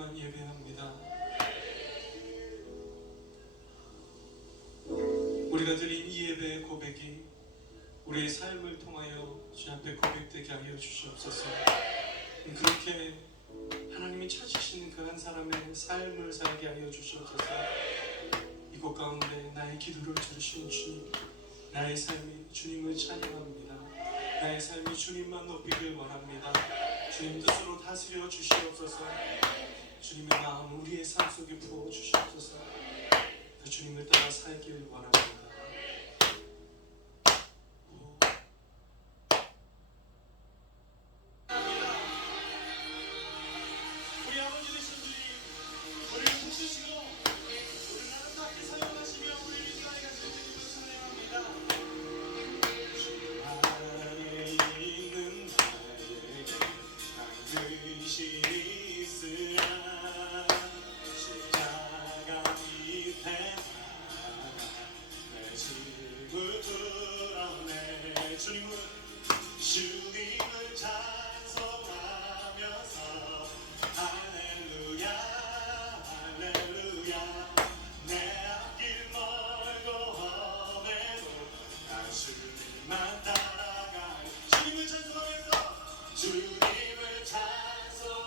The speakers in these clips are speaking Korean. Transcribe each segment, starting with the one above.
주님만 예배합니다. 우리가 드린 이 예배의 고백이 우리의 삶을 통하여 주 앞에 고백되게 하여 주시옵소서. 그렇게 하나님이 찾으시는 그 한 사람의 삶을 살게 하여 주시옵소서. 이곳 가운데 나의 기도를 들으신 주님, 나의 삶이 주님을 찬양합니다. 나의 삶이 주님만 높이길 원합니다. 주님 뜻으로 다스려 주시옵소서. 주님의 마음 우리의 삶 속에 부어 주시옵소서. 주님을 따라 살길 원합니다. 우리 아버지 되신 주님, 우리를 붙드시고 우리를 아름답게 사용하시며 우리를 인도하여 가시는 주님을 찬양합니다. 안에 있는 나에게 반드시 있으라. 십자가 밑에 내 짐을 풀어내. 주님을 찬송하면서 할렐루야 할렐루야. 내 앞길 멀고 험해도 난 주님만 따라가리. 주님을 찬송하면서 주님을 찬송하면서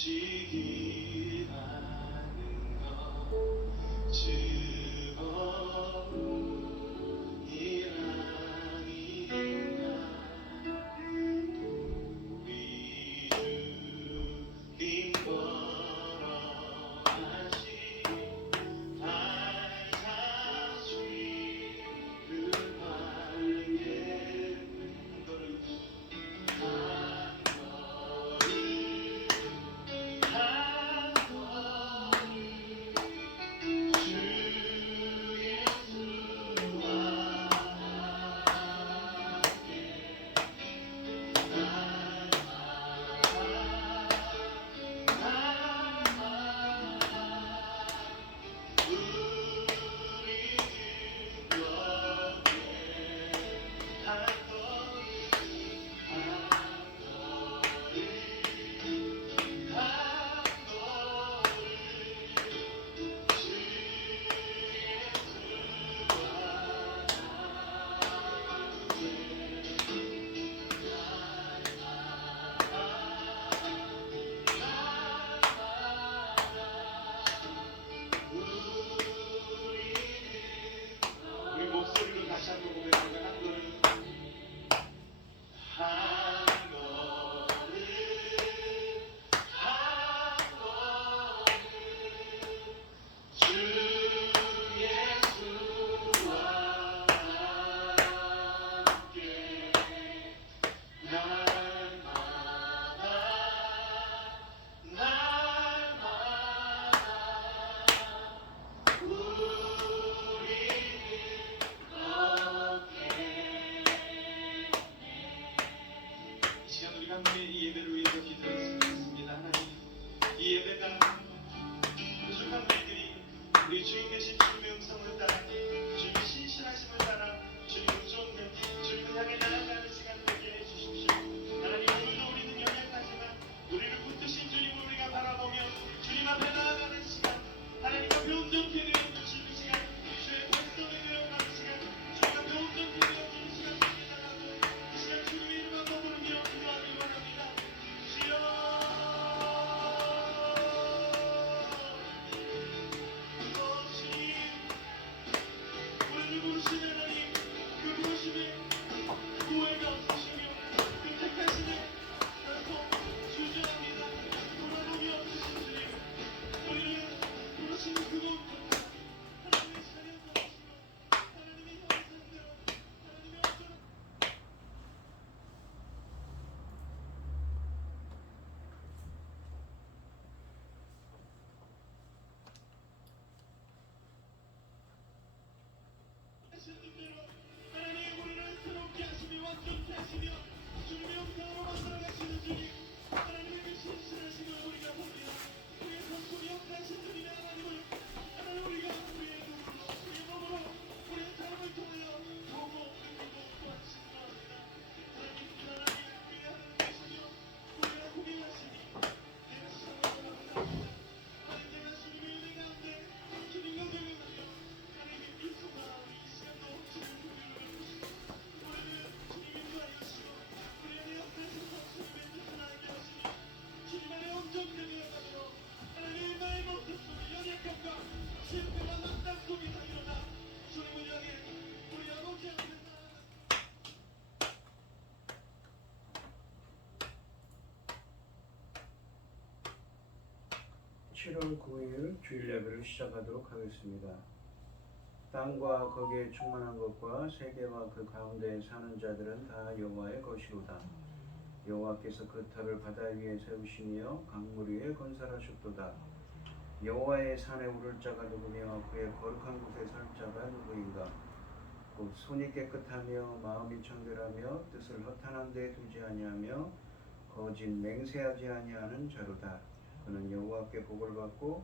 지기라는 것 즐거움이라니까 우리 주님 걸어가신 발자취 그 밝게 한 걸음 한 걸음 주 예수와 함께 우리 목소리로 다시 한번 고백합니다. 한 걸음 한 걸음 주 예수와 함께 날마다 이 시간 우리가 함께 이 예배를 위해서 기도했으면 좋겠습니다. 하나님, 이 예배가 부족한 우리들이 우리 주인 되신 주님의 음성을 따라 주님의 신실하심을 따라 주님 의존된 주님을 향해 나아가는 시간 되게 해주십시오. 하나님, 오늘도 우리는 연약하지만 우리를 붙드신 주님을 우리가 바라보며 주님 앞에 나아가는 시간, 하나님 앞에 온전케 되어주시는 시간, 주의 백성이 되어가는 시간, 주님 앞에 온전케 되어주는 시간 되게 달라고 이 시간 주님의 이름 한번 부르며 기도하기 원합니다. 주여 주님, 우리를 부르시는 하나님, 그 부르심에 후회가 없으시며 그 택하심에 결코 주저합니다. 돌아보기 없으신 주님, 우리를 부르시는 그곳 하나님의 자리에 서시고 하나님의 형상대로 하나님의 어쩌는 하시는 대로 하나님 우리를 새롭게 하시며 완전케 하시며 주님의 영광으로 만들어 가시는 주님, 하나님의 그 신실하심을 우리가 봅니다. 우리의 선수를 역사하신 주님의 하나님을 하나님 우리가 우리의 눈으로 우리의 몸으로 우리의 삶을 통하여 보고 느끼고 또하시기 바랍니다. 하나님 우리의 하나님 되시며 우리가 구경하시니 내가 시험을 감사합니다. 하나님 내가 주님의 은혜 가운데 주님과 경영하며 하나님 이 순간 우리 이 시간도 주님을 구경하시고 우리를 주님 인도하여주시고 우리 안에 역사하셔서 주님의 뜻을 알게 하시니 주님 안에 온전케 되어가며 하나님의 나의 모습 속에 연약함과 실패와 낙담 속에 다 일어나 주님을 향해 우리 아버지 앞에 나아가는 7월 9일 주일 예배를 시작하도록 하겠습니다. 땅과 거기에 충만한 것과 세계와 그 가운데에 사는 자들은 다 여호와의 것이로다. 여호와께서 그 터를 바다 위에 세우시며 강물 위에 건설하셨도다. 여호와의 산에 오를 자가 누구며 그의 거룩한 곳에 설 자가 누구인가? 곧 손이 깨끗하며 마음이 청결하며 뜻을 허탄한 데 두지 아니하며 거짓 맹세하지 아니하는 자로다. 그는 여호와께 복을 받고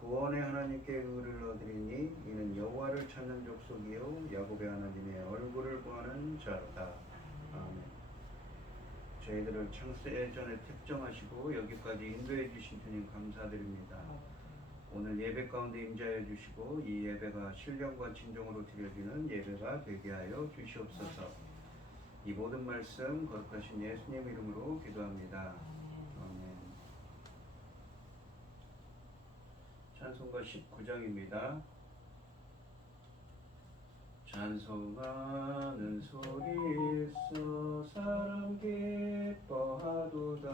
구원의 하나님께 의를 얻으리니 이는 여호와를 찾는 족속이요 야곱의 하나님의 얼굴을 구하는 자로다. 아멘. 저희들을 창세 전에 특정하시고 여기까지 인도해 주신 주님 감사드립니다. 오늘 예배 가운데 임재하여 주시고 이 예배가 신령과 진정으로 드려지는 예배가 되게 하여 주시옵소서. 이 모든 말씀 거룩하신 예수님 이름으로 기도합니다. 아멘. 찬송가 19장입니다. 찬송하는 소리 있어 사람 기뻐하도다.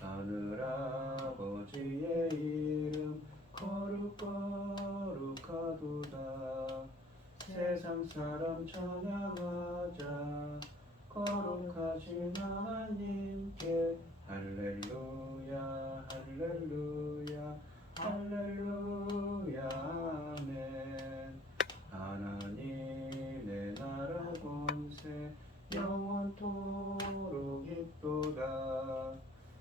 하늘 아버지의 이름 거룩거룩하도다. 세상 사람 찬양하자. 거룩하신 하나님께 할렐루야 할렐루야 할렐루야 아멘. 하나님의 나라 권세 영원토록 있도다.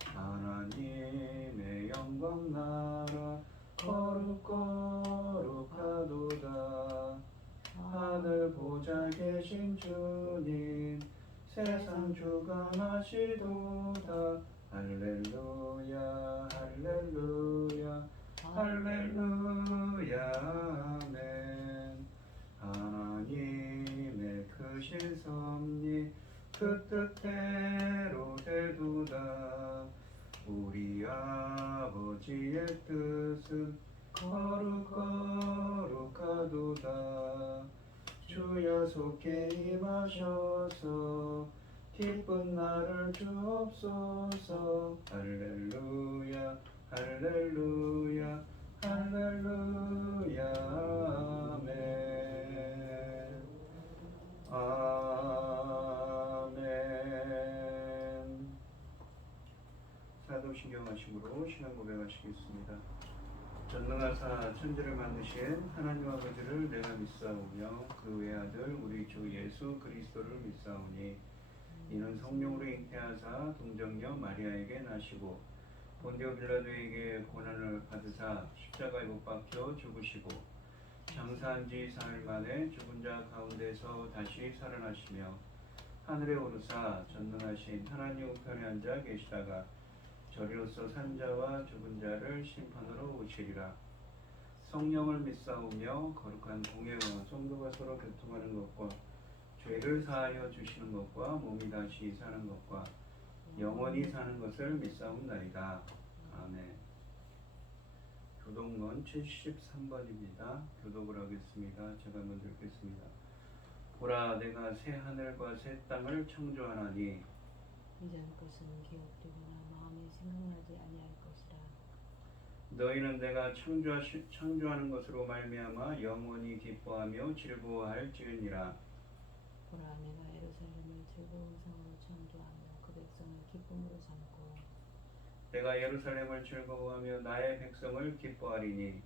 하나님의 영광 나라 거룩거룩하도다. 하늘 보좌 계신 주님 세상 주관하시도다. 할렐루야 할렐루야 할렐루야 아멘. 하나님의 크신 섭리 그 뜻대로 되도다. 우리 아버지의 뜻은 거룩거룩하도다. 주여 속히 임하셔서 기쁜 나를 주옵소서. 할렐루야 할렐루야 할렐루야 아멘. 아멘. 사도신경 하심으로 신앙 고백하시겠습니다. 전능하사 천지를 만드신 하나님 아버지를 내가 믿사오며 그 외아들 우리 주 예수 그리스도를 믿사오니 이는 성령으로 잉태하사 동정녀 마리아에게 나시고 본디오 빌라도에게 고난을 받으사 십자가에 못 박혀 죽으시고 장사한 지 사흘 만에 죽은 자 가운데서 다시 살아나시며 하늘에 오르사 전능하신 하나님 우편에 앉아 계시다가 저리로서 산 자와 죽은 자를 심판으로 오시리라. 성령을 믿사오며 거룩한 공예와 성도가 서로 교통하는 것과 죄를 사하여 주시는 것과 몸이 다시 사는 것과 영원히 사는 것을 믿사옵나이다. 아멘. 교독문 73번입니다. 교독을 하겠습니다. 제가 먼저 읽겠습니다. 보라, 내가 새 하늘과 새 땅을 창조하나니 이전 것은 기억되거나 마음에 생각나지 아니할 것이라. 너희는 내가 창조하는 것으로 말미암아 영원히 기뻐하며 즐거워할지니라. 보라, 내가 예루살렘을 즐거운 성으로 창조하며 그 백성을 기쁨으로 삼고 내가 예루살렘을 즐거워하며 나의 백성을 기뻐하리니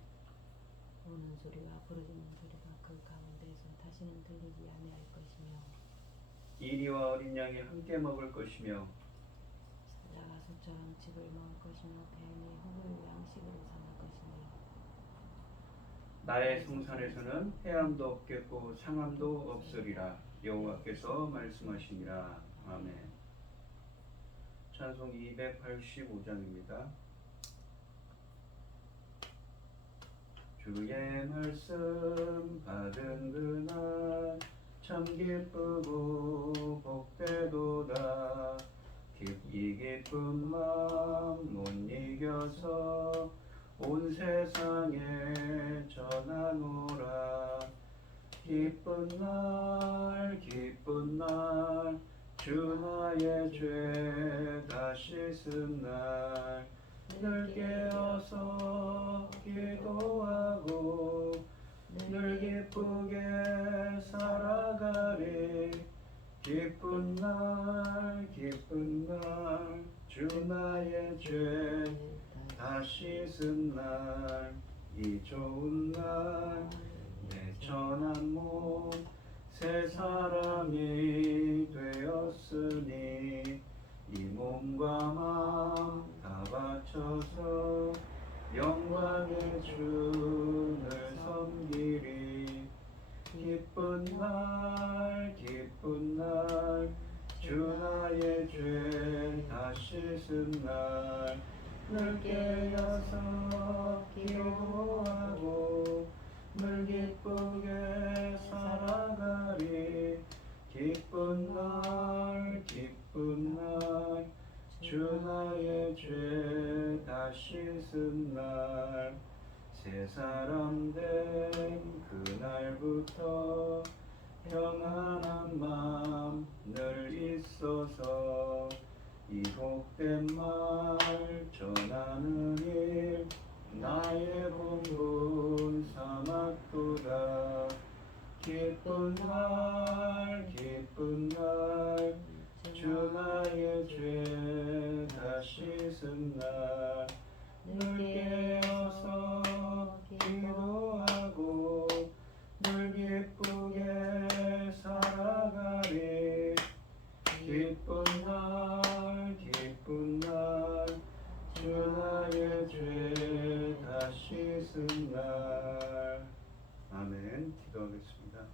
우는 소리와 부르짖는 소리가 그 가운데에서 다시는 들리지 아니할 것이며 이리와 어린 양이 함께 먹을 것이며 사자가 소처럼 즙을 먹을 것이며 뱀이 흙을 양식으로 삼을 것이니 나의 성산에서는 해함도 없겠고 상함도 없으리라. 여호와께서 말씀하시니라. 아멘. 찬송 285장입니다. 주의 말씀 받은 그날 참 기쁘고 복되도다. 이 기쁜 마음 못 이겨서 온 세상에 전하노라. 기쁜 날 주 나의 죄 다 씻은 날 늘 깨어서 기도하고 늘 기쁘게 살아가리. 기쁜 날 주 나의 죄 다 씻은 날 이 좋은 날 내 천한 몸 새 사람이 되었으니 이 몸과 마음 다 바쳐서 영광의 주를 섬기리. 기쁜 날 주 나의 죄 다 씻은 날 늘 깨어서 기도하고 늘 기쁘게 살아가리. 기쁜 날 주 나의 죄 다 씻은 날 새 사람 된 그날부터 평안한 마음 늘 있어서 이 복된 말 전하는 일 나의 본분 삼았도다. 기쁜 날 주 나의 죄 다 씻은 날 늘 깨어서 기도하고 늘 기쁘게 살아가리. 기쁜 날 주 나의 죄 다 씻은 날. 아멘. 기도하겠습니다.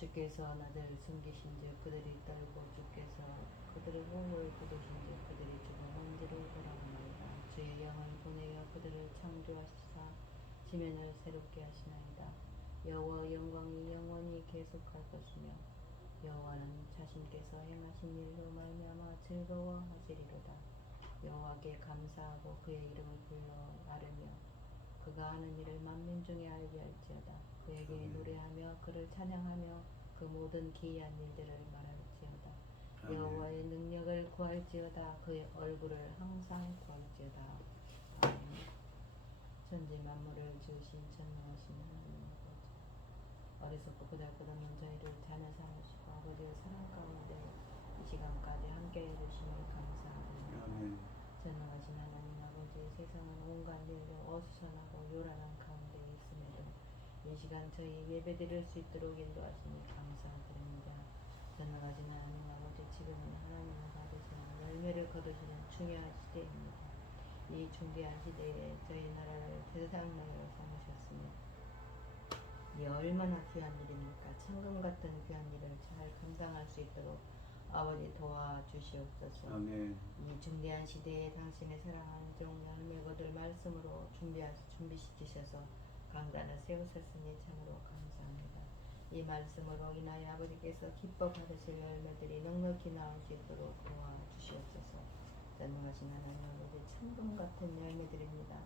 주께서 나를 숨기신즉 그들이 떨고 주께서 그들의 호흡을 거두신즉 그들이 죽은 먼지로 돌아옵니다. 주의 영을 보내어 그들을 창조하시사 지면을 새롭게 하시나이다. 여호와 영광이 영원히 계속할 것이며 여호와는 자신께서 행하신 일로 말미암아 즐거워하시리로다. 여호와께 감사하고 그의 이름을 불러 아르며 그가 하는 일을 만민 중에 알게 할지어다. 그에게 노래하며 그를 찬양하며 그 모든 기이한 일들을 말할지어다. 여호와의 능력을 구할지어다. 그의 얼굴을 항상 구할지어다. 아멘. 천지 만물을 지으신 전능하신 하나님 아버지, 어리석고 보잘것없는 저희를 자녀 삼으시고 아버지의 사랑 가운데 이 시간까지 함께 해주심을 감사합니다. 아멘. 전능하신 하나님 아버지, 세상은 온갖 일로 어수선하고 요란한 가운데 있음에도 이 시간 저희 예배드릴 수 있도록 인도하시니 감사드립니다. 전능하신 하나님 아버지, 지금은 하나님을 받으시는 열매를 거두시는 중요한 시대입니다. 이 중대한 시대에 저희 나라를 세상 나라로 삼으셨으니 이 얼마나 귀한 일입니까? 천금 같은 귀한 일을 잘 감당할 수 있도록 아버지 도와주시옵소서. 아멘. 이 중대한 시대에 당신의 사랑하는 종 열매 거둘 말씀으로 준비시키셔서 강단을 세우셨으니 참으로 감사합니다. 이 말씀으로 인하여 아버지께서 기뻐 받으실 열매들이 넉넉히 나올 수 있도록 도와주시옵소서. 전능하신 하나님 아버지, 천금 같은 열매들입니다.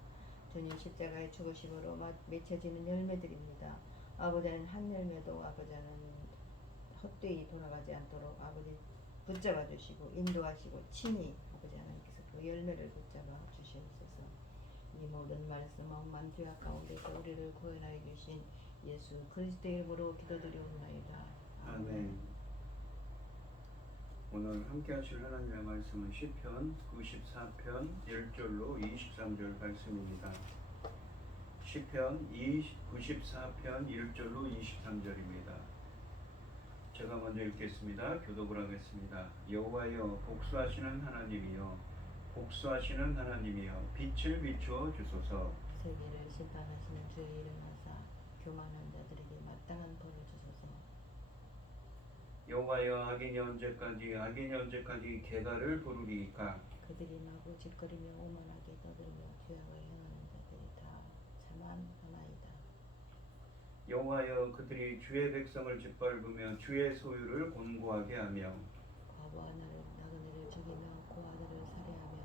주님 십자가의 죽으심으로 맺혀지는 열매들입니다. 아버지는 한 열매도 아버지는 헛되이 돌아가지 않도록 아버지 붙잡아 주시고 인도하시고 친히 아버지 하나님께서 그 열매를 붙잡아 주시옵소서. 이 모든 말씀 억만 죄악 가운데서 우리를 구원하여 주신 예수 그리스도의 이름으로 기도드리옵나이다. 아멘. 오늘 함께 하실 하나님의 말씀은 시편 94편 1절로 23절 말씀입니다. 시편 94편 1절로 23절입니다. 제가 먼저 읽겠습니다. 교독을 하겠습니다. 여호와여, 복수하시는 하나님이여, 복수하시는 하나님이여, 빛을 비추어 주소서. 세계를 심판하시는 주의 일어나사 교만한 자들에게 마땅한 벌을 주소서. 여호와여, 악인이 언제까지 계가를 부르리이까. 그들이 마구 짓거리며 오만하게 떠들며 죄악을 행하는 자들이 다 자만하나이다. 여호와여, 그들이 주의 백성을 짓밟으며 주의 소유를 곤고하게 하며 과부와 나그네를 죽이며 고아들을 살해하며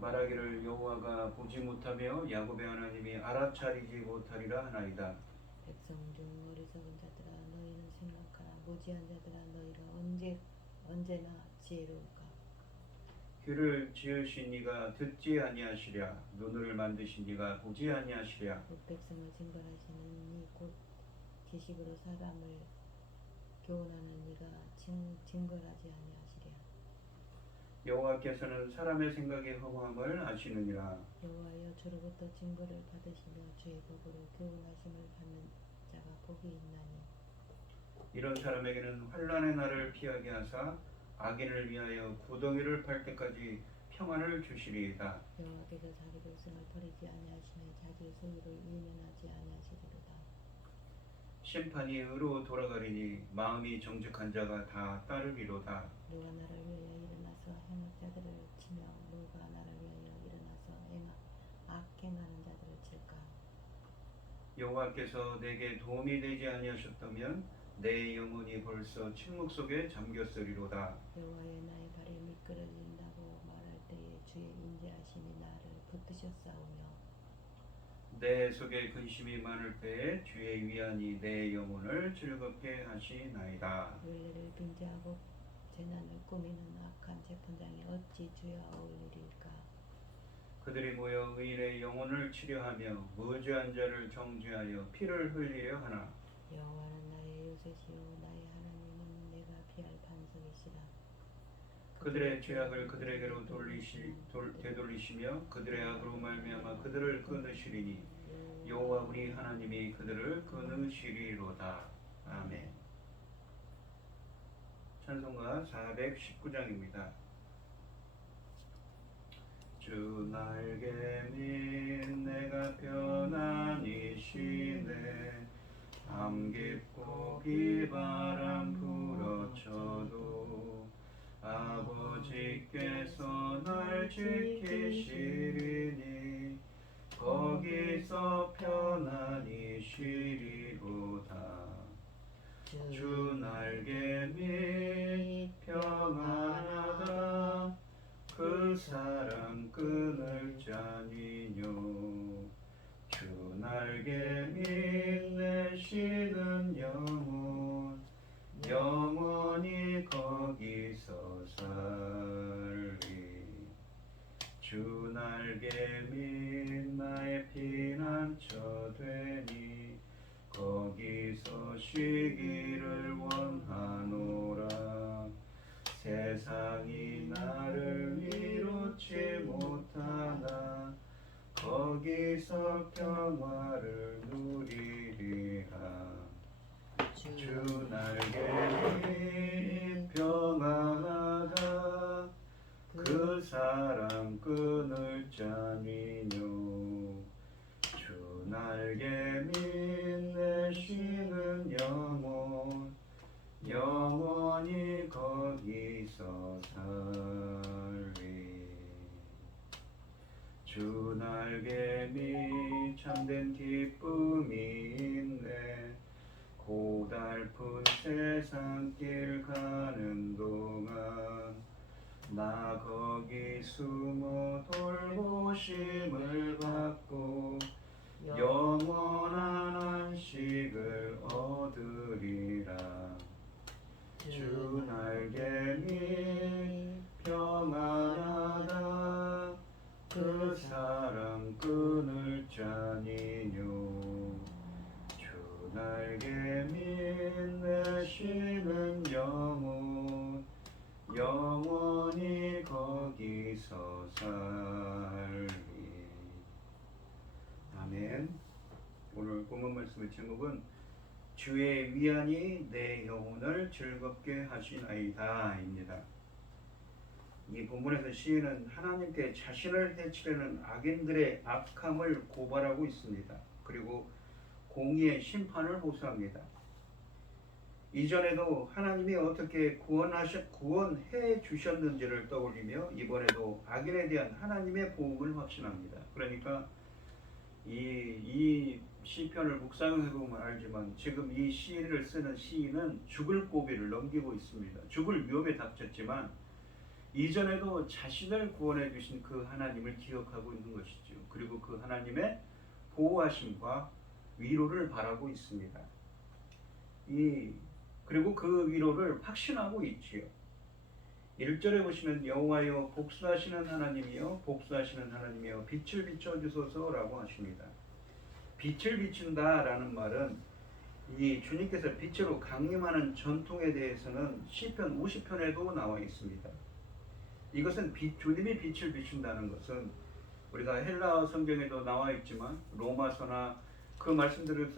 말하기를 여호와가 보지 못하며 야곱의 하나님이 알아차리지 못하리라 하나이다. 백성 중 어리석은 자들아, 너희는 생각하라. 무지한 자들아, 너희가 언제나 지혜로울까. 귀를 지으신 이가 듣지 아니하시랴. 눈을 만드신 이가 보지 아니하시랴. 백성을 징벌하시는 이 곧 지식으로 사람을 교훈하는 이가 징벌하지 아니하시랴. 여호와께서는 사람의 생각의 허무함을 아시느니라. 여호와여, 주로부터 징벌을 받으시며 주의 복으로 교훈하심을 받는 자가 복이 있나니. 이런 사람에게는 환난의 날을 피하게 하사 악인을 위하여 구덩이를 팔 때까지 평안을 주시리이다. 여호와께서 자기 백성을 버리지 아니하시며 자기 소유를 이면하지 아니하시리로다. 심판이 의로 돌아가리니 마음이 정직한 자가 다 따르리로다. 누가 나를 위하여 일어나서 행악자들을 치며 누가 나를 위하여 일어나서 악행하는 자들을 칠까. 여호와께서 내게 도움이 되지 아니하셨다면 내 영혼이 벌써 침묵 속에 잠겼으리로다. 여호와여, 나의 발이 미끄러진다고 말할 때에 주의 인자하심이 나를 붙드셨사오며 내 속에 근심이 많을 때에 주의 위안이 내 영혼을 즐겁게 하시나이다. 윤례를 빙자하고 재난을 꾸미는 악한 재판장이 어찌 주여 어울리리까. 그들이 모여 의인의 영혼을 치료하며 무죄한 자를 정죄하여 피를 흘리려 하나. 여호와는 나의 요새시요 나의 하나님은 내가 피할 반석이시라. 그들의 죄악을 그들에게로 되돌리시며 그들의 악으로 말미암아 그들을 끊으시리니 여호와 우리 하나님이 그들을 끊으시리로다. 아멘. 찬송가 419장입니다. 주 날개 밑 내가 편안히 쉬네. 밤 깊고 비바람 불어쳐도 아버지께서 날 지키시리니 거기서 편안히 쉬리로다. 주 날개 밑 평안하다. 그 사람 끊을 자니뇨. 주 날개 밑 내 쉬는 영혼 영원히 거기서 살리. 주 날개 밑 나의 피난처 되니 거기서 쉬기를 원하노라. 세상이 나를 이루지 못하나 거기서 평화를 누리리라. 주 날개 밑 평안하다. 그 사람 끊을 자니뇨. 주 날개 밑 내 쉬는 영혼 영원히 거기서 살리. 주 날개 밑 참된 기쁨이 있네. 고달픈 세상길 가는 동안 나 거기 숨어 돌보심을 받고 영원한 안식을 얻으리라. 주 날개 밑 평안하다. 그 사람 끊을 자니뇨. 주 날개 밑 내 쉬는 영혼 영원히 거기서 살리. 아멘. 오늘 본문 말씀의 제목은 주의 위안이 내 영혼을 즐겁게 하시나이다 입니다. 이 본문에서 시인은 하나님께 자신을 해치려는 악인들의 악함을 고발하고 있습니다. 그리고 공의의 심판을 호소합니다. 이전에도 하나님이 어떻게 구원해 주셨는지를 떠올리며 이번에도 악인에 대한 하나님의 보응을 확신합니다. 그러니까 이 시편을 묵상해보면 알지만 지금 이 시를 쓰는 시인은 죽을 고비를 넘기고 있습니다. 죽을 위험에 닥쳤지만 이전에도 자신을 구원해 주신 그 하나님을 기억하고 있는 것이죠. 그리고 그 하나님의 보호하심과 위로를 바라고 있습니다. 그리고 그 위로를 확신하고 있지요. 1절에 보시면 여호와여 복수하시는 하나님이여 복수하시는 하나님이여 빛을 비춰주소서라고 하십니다. 빛을 비춘다라는 말은 이 주님께서 빛으로 강림하는 전통에 대해서는 시편 50편에도 나와 있습니다. 이것은 주님이 빛을 비춘다는 것은 우리가 헬라어 성경에도 나와 있지만 로마서나 그 말씀들을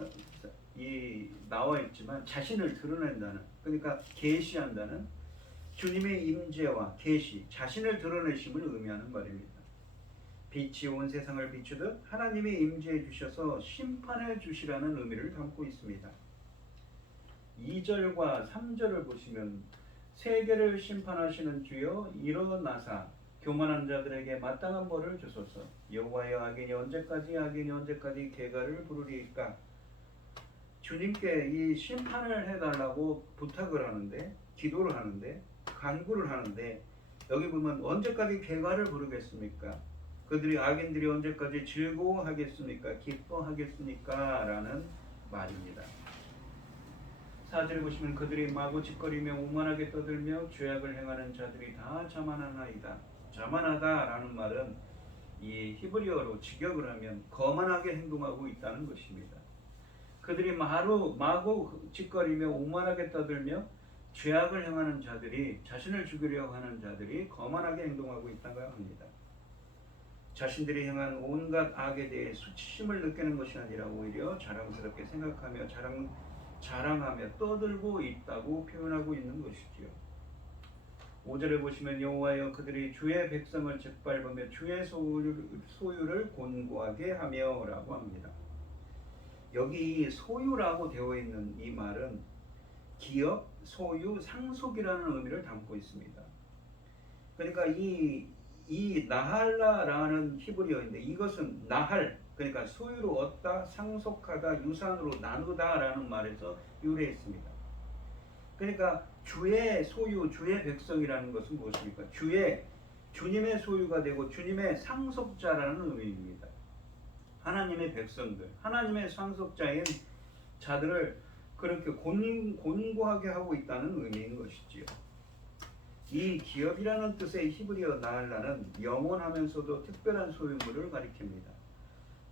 나와 있지만 자신을 드러낸다는, 그러니까 계시한다는 주님의 임재와 계시, 자신을 드러내심을 의미하는 말입니다. 빛이 온 세상을 비추듯 하나님이 임재해 주셔서 심판해 주시라는 의미를 담고 있습니다. 2절과 3절을 보시면 세계를 심판하시는 주여 일어나사 교만한 자들에게 마땅한 벌을 주소서. 여호와여 악인이 언제까지 계가를 부르리까. 주님께 이 심판을 해달라고 부탁을 하는데, 기도를 하는데, 간구를 하는데, 여기 보면 언제까지 계가를 부르겠습니까? 그들이 악인들이 언제까지 즐거워하겠습니까? 기뻐하겠습니까? 라는 말입니다. 4절에 보시면 그들이 마구 짓거리며 오만하게 떠들며 죄악을 행하는 자들이 다 자만하나이다. 자만하다라는 말은 이 히브리어로 직역을 하면 거만하게 행동하고 있다는 것입니다. 그들이 마구 짓거리며 오만하게 떠들며 죄악을 행하는 자들이, 자신을 죽이려고 하는 자들이 거만하게 행동하고 있다고 합니다. 자신들이 행한 온갖 악에 대해 수치심을 느끼는 것이 아니라 오히려 자랑스럽게 생각하며 자랑하며 떠들고 있다고 표현하고 있는 것이지요. 5절에 보시면 여호와여 그들이 주의 백성을 짓밟으며 주의 소유를 곤고하게 하며 라고 합니다. 여기 소유라고 되어 있는 이 말은 기업, 소유, 상속이라는 의미를 담고 있습니다. 그러니까 이 나할라라는 히브리어인데 이것은 나할, 그러니까 소유로 얻다, 상속하다, 유산으로 나누다라는 말에서 유래했습니다. 그러니까 주의 소유, 주의 백성이라는 것은 무엇입니까? 주님의 소유가 되고 주님의 상속자라는 의미입니다. 하나님의 백성들, 하나님의 상속자인 자들을 그렇게 곤고하게 하고 있다는 의미인 것이지요. 이 기업이라는 뜻의 히브리어 나할라는 영원하면서도 특별한 소유물을 가리킵니다.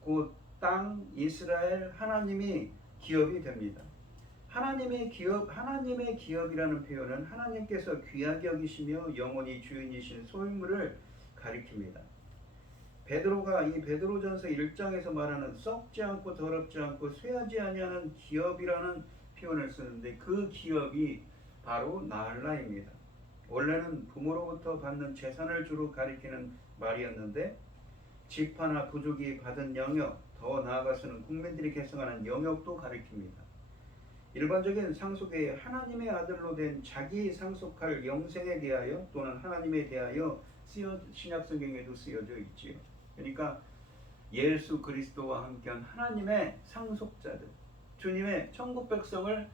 곧 땅, 이스라엘, 하나님이 기업이 됩니다. 하나님의 기업이라는 표현은 하나님께서 귀하게 여기시며 영원히 주인이신 소유물을 가리킵니다. 베드로가 이 베드로전서 1장에서 말하는 썩지 않고 더럽지 않고 쇠하지 아니하는 기업이라는 표현을 쓰는데 그 기업이 바로 나할라입니다. 원래는 부모로부터 받는 재산을 주로 가리키는 말이었는데 지파나 부족이 받은 영역, 더 나아가서는 국민들이 계승하는 영역도 가리킵니다. 일반적인 상속에 하나님의 아들로 된 자기 상속할 영생에 대하여 또는 하나님에 대하여 신약성경에도 쓰여져 있지요. 그러니까 예수 그리스도와 함께한 하나님의 상속자들, 주님의 천국 백성을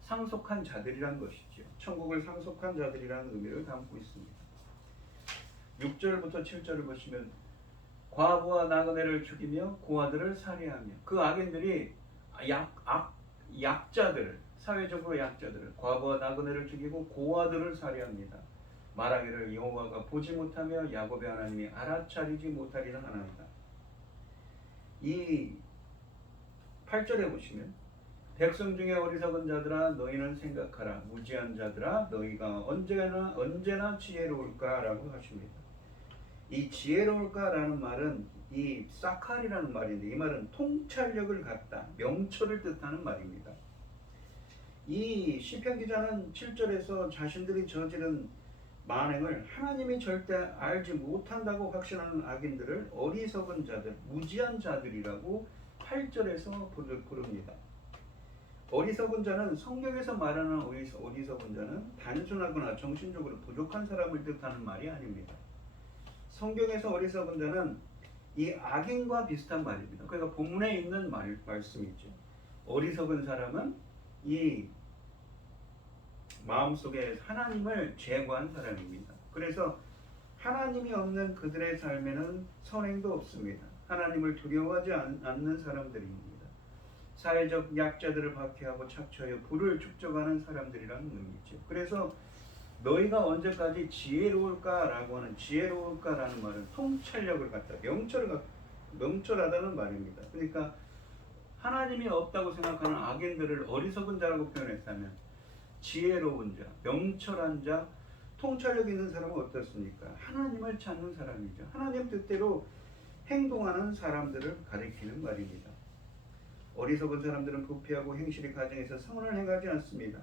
상속한 자들이란 것이죠. 천국을 상속한 자들이라는 의미를 담고 있습니다. 6절부터 7절을 보시면 과부와 나그네를 죽이며 고아들을 살해하며 그 악인들이 약자들, 사회적으로 약자들을 과부와 나그네를 죽이고 고아들을 살해합니다. 말하기를 여호와가 보지 못하며 야곱의 하나님이 알아차리지 못하리라 하나이다. 이 8절에 보시면 백성 중에 어리석은 자들아 너희는 생각하라. 무지한 자들아 너희가 언제나 지혜로울까라고 하십니다. 이 지혜로울까라는 말은 이 사칼이라는 말인데 이 말은 통찰력을 갖다, 명철을 뜻하는 말입니다. 이 시편 기자는 7절에서 자신들이 저지른 만행을 하나님이 절대 알지 못한다고 확신하는 악인들을 어리석은 자들, 무지한 자들이라고 8절에서 부릅니다. 어리석은 자는 성경에서 말하는 어리석은 자는 단순하거나 정신적으로 부족한 사람을 뜻하는 말이 아닙니다. 성경에서 어리석은 자는 이 악인과 비슷한 말입니다. 그러니까 본문에 있는 말씀이죠. 어리석은 사람은 이 마음속에 하나님을 제거한 사람입니다. 그래서 하나님이 없는 그들의 삶에는 선행도 없습니다. 하나님을 두려워하지 않는 사람들입니다. 사회적 약자들을 박해하고 착취하여 부를 축적하는 사람들이라는 의미죠. 그래서 너희가 언제까지 지혜로울까라고 하는 지혜로울까라는 말은 통찰력을 갖다, 명철하다는 말입니다. 그러니까 하나님이 없다고 생각하는 악인들을 어리석은 자라고 표현했다면 지혜로운 자, 명철한 자, 통찰력 있는 사람은 어떻습니까? 하나님을 찾는 사람이죠. 하나님 뜻대로 행동하는 사람들을 가리키는 말입니다. 어리석은 사람들은 부패하고 행실이 가정에서 선을 행하지 않습니다.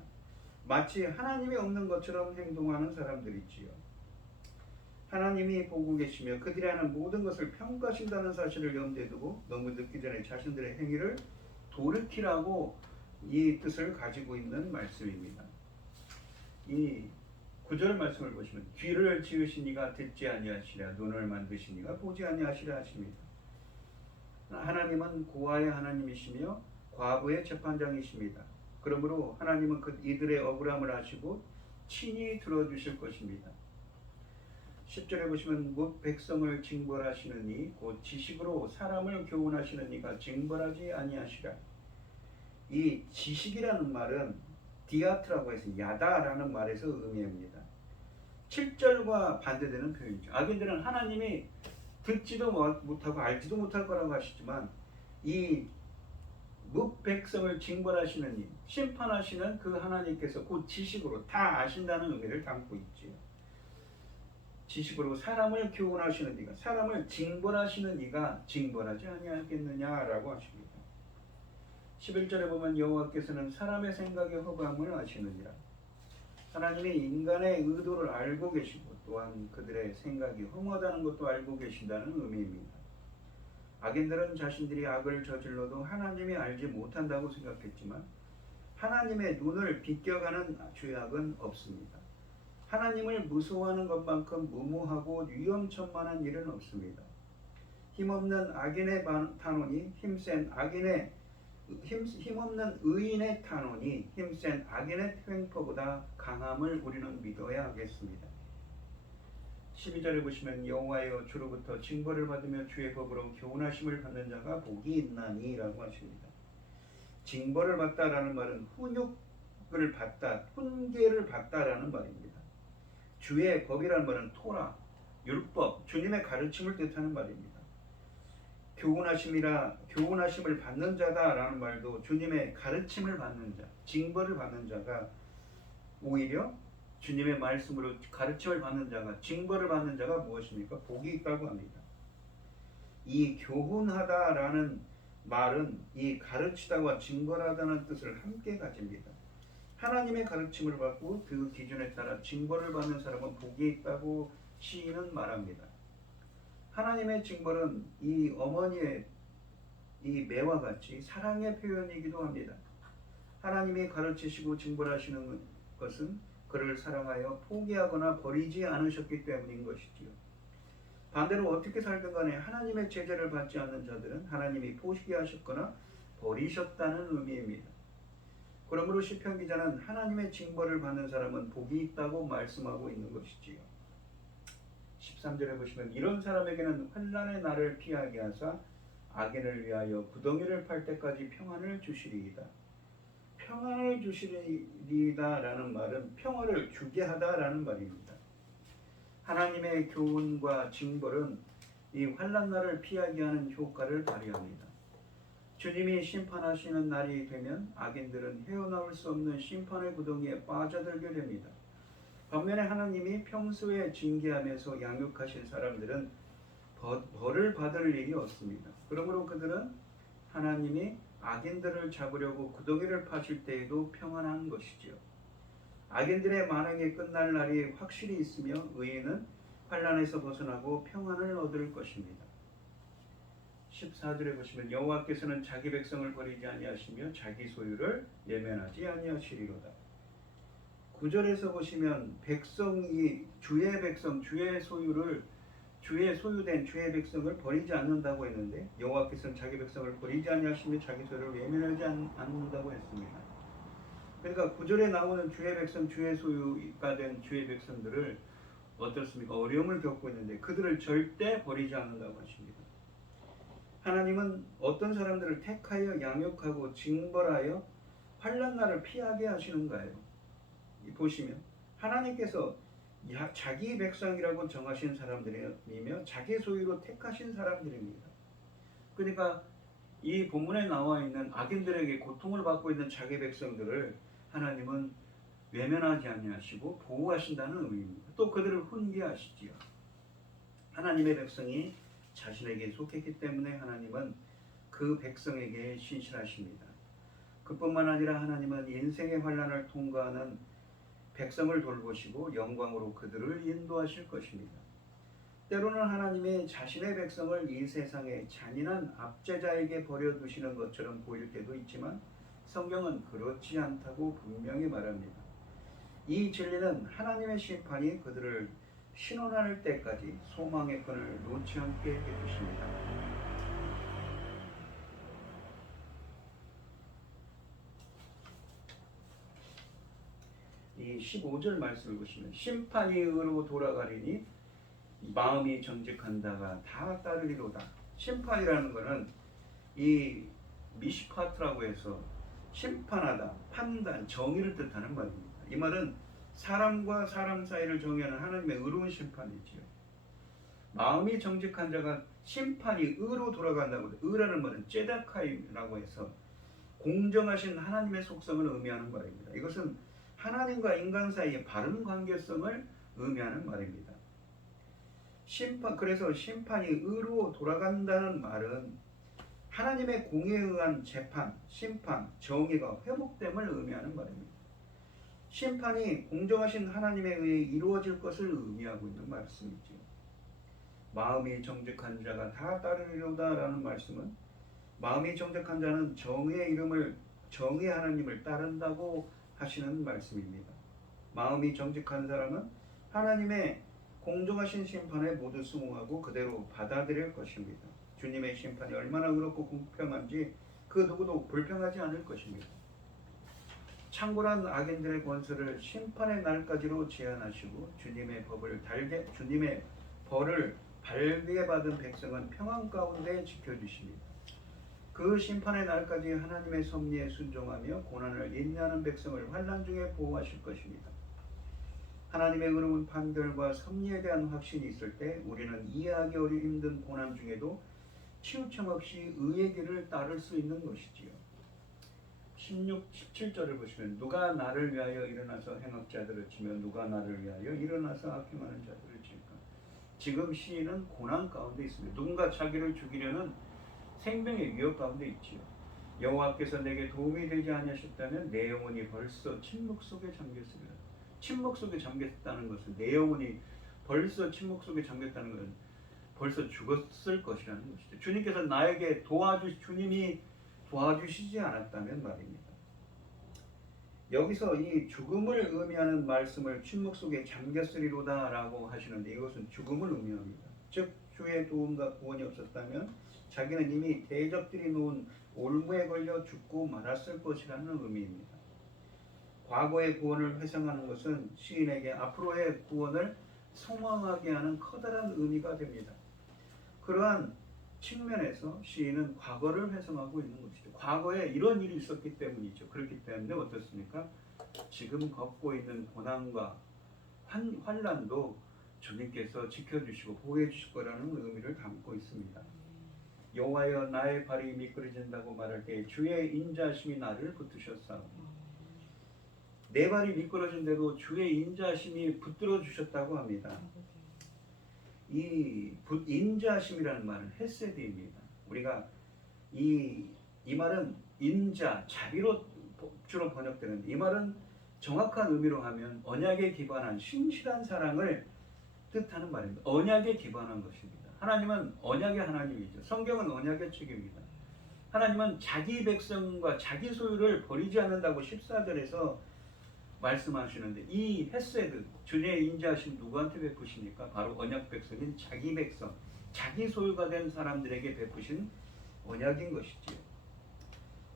마치 하나님이 없는 것처럼 행동하는 사람들이지요. 하나님이 보고 계시며 그들이 하는 모든 것을 평가하신다는 사실을 염두에 두고 너무 늦기 전에 자신들의 행위를 돌이키라고 이 뜻을 가지고 있는 말씀입니다. 이 9절 말씀을 보시면 귀를 지으신 이가 듣지 아니하시랴 눈을 만드신 이가 보지 아니하시랴 하십니다. 하나님은 고아의 하나님이시며 과부의 재판장이십니다. 그러므로 하나님은 이들의 억울함을 아시고 친히 들어주실 것입니다. 10절에 보시면 곧 백성을 징벌하시느니 곧 지식으로 사람을 교훈하시는 이가 징벌하지 아니하시라. 이 지식이라는 말은 디아트라고 해서 야다라는 말에서 의미합니다. 7절과 반대되는 표현이죠. 악인들은 하나님이 듣지도 못하고 알지도 못할 거라고 하시지만 이 백성을 징벌하시는 이 심판하시는 그 하나님께서 곧 지식으로 다 아신다는 의미를 담고 있지요. 지식으로 사람을 교훈하시는 이가 사람을 징벌하시는 이가 징벌하지 아니하겠느냐라고 하십니다. 11절에 보면 여호와께서는 사람의 생각에 허감을 아시느니라. 하나님이 인간의 의도를 알고 계시고 또한 그들의 생각이 험하다는 것도 알고 계신다는 의미입니다. 악인들은 자신들이 악을 저질러도 하나님이 알지 못한다고 생각했지만 하나님의 눈을 비껴가는 죄악은 없습니다. 하나님을 무서워하는 것만큼 무모하고 위험천만한 일은 없습니다. 힘없는 악인의 탄원이 힘없는 의인의 탄원이 힘센 악인의 횡포보다 강함을 우리는 믿어야 하겠습니다. 12절에 보시면 여호와여 주로부터 징벌을 받으며 주의 법으로 교훈하심을 받는 자가 복이 있나니 라고 하십니다. 징벌을 받다라는 말은 훈육을 받다, 훈계를 받다라는 말입니다. 주의 법이라는 말은 토라, 율법, 주님의 가르침을 뜻하는 말입니다. 교훈하심을 받는 자다라는 말도 주님의 가르침을 받는 자, 징벌을 받는 자가 오히려 주님의 말씀으로 가르침을 받는 자가 징벌을 받는 자가 무엇입니까? 복이 있다고 합니다. 이 교훈하다라는 말은 이 가르치다와 징벌하다는 뜻을 함께 가집니다. 하나님의 가르침을 받고 그 기준에 따라 징벌을 받는 사람은 복이 있다고 시인은 말합니다. 하나님의 징벌은 이 어머니의 이 매와 같이 사랑의 표현이기도 합니다. 하나님이 가르치시고 징벌하시는 것은 그를 사랑하여 포기하거나 버리지 않으셨기 때문인 것이지요. 반대로 어떻게 살든 간에 하나님의 제재를 받지 않는 자들은 하나님이 포기하셨거나 버리셨다는 의미입니다. 그러므로 시편 기자는 하나님의 징벌을 받는 사람은 복이 있다고 말씀하고 있는 것이지요. 13절에 보시면 이런 사람에게는 환난의 날을 피하게 하사 악인을 위하여 구덩이를 팔 때까지 평안을 주시리이다. 평안을 주시리이다라는 말은 평화를 주게 하다라는 말입니다. 하나님의 교훈과 징벌은 이 환난 날을 피하게 하는 효과를 발휘합니다. 주님이 심판하시는 날이 되면 악인들은 헤어나올 수 없는 심판의 구덩이에 빠져들게 됩니다. 반면에 하나님이 평소에 징계하면서 양육하신 사람들은 벌을 받을 일이 없습니다. 그러므로 그들은 하나님이 악인들을 잡으려고 구덩이를 파실 때에도 평안한 것이지요. 악인들의 만행이 끝날 날이 확실히 있으며 의인은 환난에서 벗어나고 평안을 얻을 것입니다. 14절에 보시면 여호와께서는 자기 백성을 버리지 아니하시며 자기 소유를 예면하지 아니하시리로다. 9절에서 보시면 백성이 주의 백성, 주의 소유된 주의 백성을 버리지 않는다고 했는데 여호와께서는 자기 백성을 버리지 아니하시며 자기 소유를 외면하지 않는다고 했습니다. 그러니까 9절에 나오는 주의 백성, 주의 소유가 된 주의 백성들을 어떻습니까? 어려움을 겪고 있는데 그들을 절대 버리지 않는다고 하십니다. 하나님은 어떤 사람들을 택하여 양육하고 징벌하여 환난 날을 피하게 하시는가요? 보시면 하나님께서 자기 백성이라고 정하신 사람들이며 자기 소유로 택하신 사람들입니다. 그러니까 이 본문에 나와 있는 악인들에게 고통을 받고 있는 자기 백성들을 하나님은 외면하지 아니하시고 보호하신다는 의미입니다. 또 그들을 훈계하시지요. 하나님의 백성이 자신에게 속했기 때문에 하나님은 그 백성에게 신실하십니다. 그뿐만 아니라 하나님은 인생의 환난을 통과하는 백성을 돌보시고 영광으로 그들을 인도하실 것입니다. 때로는 하나님이 자신의 백성을 이 세상의 잔인한 압제자에게 버려두시는 것처럼 보일 때도 있지만 성경은 그렇지 않다고 분명히 말합니다. 이 진리는 하나님의 심판이 그들을 신원할 때까지 소망의 끈을 놓지 않게 해주십니다. 이 15절 말씀을 보시면 심판이 의로 돌아가리니 마음이 정직한 자가 다 따르리로다. 심판이라는 것은 이 미시파트라고 해서 심판하다, 판단, 정의를 뜻하는 말입니다. 이 말은 사람과 사람 사이를 정의하는 하나님의 의로운 심판이지요. 마음이 정직한 자가 심판이 의로 돌아간다고 해요. 의라는 말은 제다카임이라고 해서 공정하신 하나님의 속성을 의미하는 말입니다. 이것은 하나님과 인간 사이의 바른 관계성을 의미하는 말입니다. 그래서 심판이 의로 돌아간다는 말은 하나님의 공의에 의한 재판, 심판, 정의가 회복됨을 의미하는 말입니다. 심판이 공정하신 하나님에 의해 이루어질 것을 의미하고 있는 말씀이죠. 마음이 정직한 자가 다 따르리로다 라는 말씀은 마음이 정직한 자는 정의의 하나님을 따른다고 하시는 말씀입니다. 마음이 정직한 사람은 하나님의 공정하신 심판에 모두 순응하고 그대로 받아들일 것입니다. 주님의 심판이 얼마나 의롭고 공평한지 그 누구도 불평하지 않을 것입니다. 창궐한 악인들의 권세를 심판의 날까지로 제한하시고 주님의 벌을 발비에 받은 백성은 평안 가운데 지켜주십니다. 그 심판의 날까지 하나님의 섭리에 순종하며 고난을 인내하는 백성을 환난 중에 보호하실 것입니다. 하나님의 의로운 판결과 섭리에 대한 확신이 있을 때 우리는 이해하기 힘든 고난 중에도 치우침 없이 의의 길을 따를 수 있는 것이지요. 16, 17절을 보시면 누가 나를 위하여 일어나서 행악자들을 치며 누가 나를 위하여 일어나서 악행하는 자들을 칠까. 지금 시인은 고난 가운데 있습니다. 누군가 자기를 죽이려는 생명의 위협 가운데 있지요. 여호와께서 내게 도움이 되지 아니하셨다면 내 영혼이 벌써 침묵 속에 잠겼으리라. 침묵 속에 잠겼다는 것은 내 영혼이 벌써 침묵 속에 잠겼다는 것은 벌써 죽었을 것이라는 것이죠. 주님께서 나에게 주님이 도와주시지 않았다면 말입니다. 여기서 이 죽음을 의미하는 말씀을 침묵 속에 잠겼으리로다 라고 하시는데 이것은 죽음을 의미합니다. 즉 주의 도움과 구원이 없었다면 자기는 이미 대적들이 놓은 올무에 걸려 죽고 말았을 것이라는 의미입니다. 과거의 구원을 회상하는 것은 시인에게 앞으로의 구원을 소망하게 하는 커다란 의미가 됩니다. 그러한 측면에서 시인은 과거를 회상하고 있는 것이죠. 과거에 이런 일이 있었기 때문이죠. 그렇기 때문에 어떻습니까? 지금 겪고 있는 고난과 환난도 주님께서 지켜주시고 보호해 주실 거라는 의미를 담고 있습니다. 여호와여 나의 발이 미끄러진다고 말할 때 주의 인자심이 나를 붙드셨사오니 내 발이 미끄러진데도 주의 인자심이 붙들어 주셨다고 합니다. 이 인자심이라는 말은 헤세드입니다. 우리가 이 말은 인자, 자비로 주로 번역되는 이 말은 정확한 의미로 하면 언약에 기반한 신실한 사랑을 뜻하는 말입니다. 언약에 기반한 것입니다. 하나님은 언약의 하나님이죠. 성경은 언약의 책입니다. 하나님은 자기 백성과 자기 소유를 버리지 않는다고 14절에서 말씀하시는데 이 헤세드, 주님의 인자하심 누구한테 베푸십니까? 바로 언약 백성인 자기 백성, 자기 소유가 된 사람들에게 베푸신 언약인 것이지요.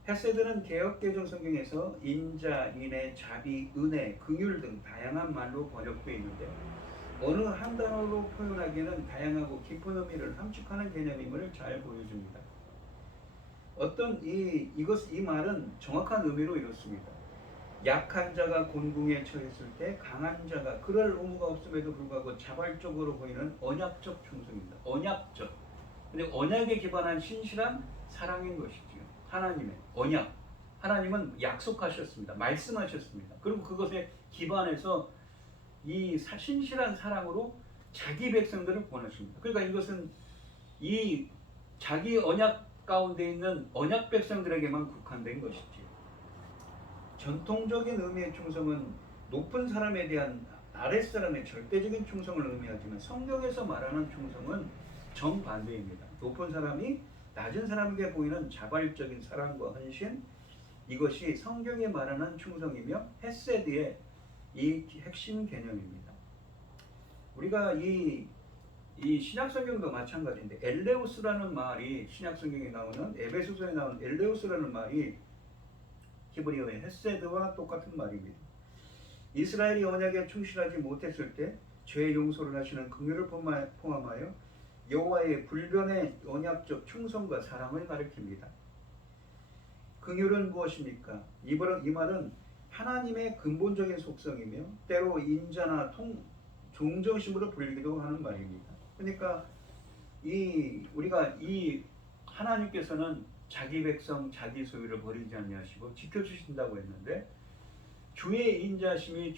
헤세드는 개역개정 성경에서 인자, 인애, 자비, 은혜, 긍휼 등 다양한 말로 번역되어 있는데 어느 한 단어로 표현하기에는 다양하고 깊은 의미를 함축하는 개념임을 잘 보여줍니다. 이 말은 정확한 의미로 이렇습니다. 약한 자가 곤궁에 처했을 때 강한 자가 그럴 의무가 없음에도 불구하고 자발적으로 보이는 언약적 충성입니다. 언약적. 근데 언약에 기반한 신실한 사랑인 것이지요. 하나님의 언약. 하나님은 약속하셨습니다. 말씀하셨습니다. 그리고 그것에 기반해서 이 신실한 사랑으로 자기 백성들을 구원하십니다. 그러니까 이것은 이 자기 언약 가운데 있는 언약 백성들에게만 국한된 것이지요. 전통적인 의미의 충성은 높은 사람에 대한 아랫사람의 절대적인 충성을 의미하지만 성경에서 말하는 충성은 정반대입니다. 높은 사람이 낮은 사람에게 보이는 자발적인 사랑과 헌신, 이것이 성경이 말하는 충성이며 헤세드의 이 핵심 개념입니다. 우리가 이 신약성경도 마찬가지인데 엘레우스라는 말이 신약성경에 나오는 에베소서에 나오는 엘레우스라는 말이 히브리어의 헤세드와 똑같은 말입니다. 이스라엘이 언약에 충실하지 못했을 때 죄 용서를 하시는 긍휼을 포함하여 여호와의 불변의 언약적 충성과 사랑을 가리킵니다. 긍휼은 무엇입니까? 이 말은 하나님의 근본적인 속성이며 때로 인자나 종정심으로 불리기도 하는 말입니다. 그러니까 우리가 하나님께서는 자기 백성 자기 소유를 버리지 아니하시고 지켜주신다고 했는데 주의 인자심이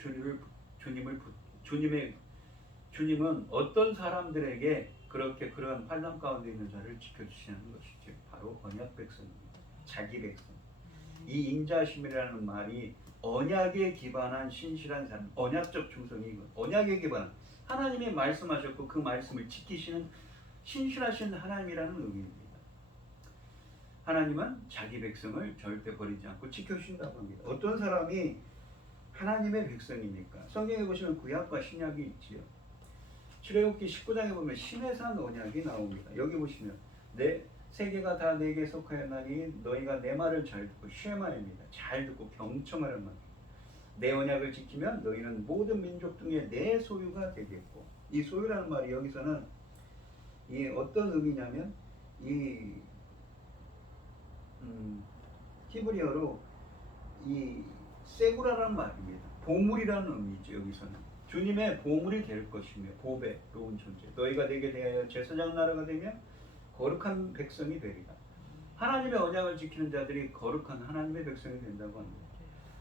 주님은 어떤 사람들에게 그렇게 그러한 환난 가운데 있는 자를 지켜주시는 것이죠. 바로 언약 백성입니다. 자기 백성. 이 인자심이라는 말이 언약에 기반한 신실한 사람, 언약적 충성이 언약에 기반한 하나님이 말씀하셨고 그 말씀을 지키시는 신실하신 하나님이라는 의미입니다. 하나님은 자기 백성을 절대 버리지 않고 지켜주신다고 합니다. 어떤 사람이 하나님의 백성입니까? 성경에 보시면 구약과 신약이 있지요. 출애굽기 19장에 보면 시내산 언약이 나옵니다. 여기 보시면 세계가 다 내게 속하였나니 너희가 내 말을 잘 듣고 쉐마입니다. 잘 듣고 경청하란 말입니다. 내 언약을 지키면 너희는 모든 민족 중에 내 소유가 되겠고, 이 소유라는 말이 여기서는 이 어떤 의미냐면 히브리어로 이 세구라라는 말입니다. 보물이라는 의미죠. 여기서는 주님의 보물이 될 것이며 보배로운 존재. 너희가 내게 대하여 제사장 나라가 되며 거룩한 백성이 되리라. 하나님의 언약을 지키는 자들이 거룩한 하나님의 백성이 된다고 합니다.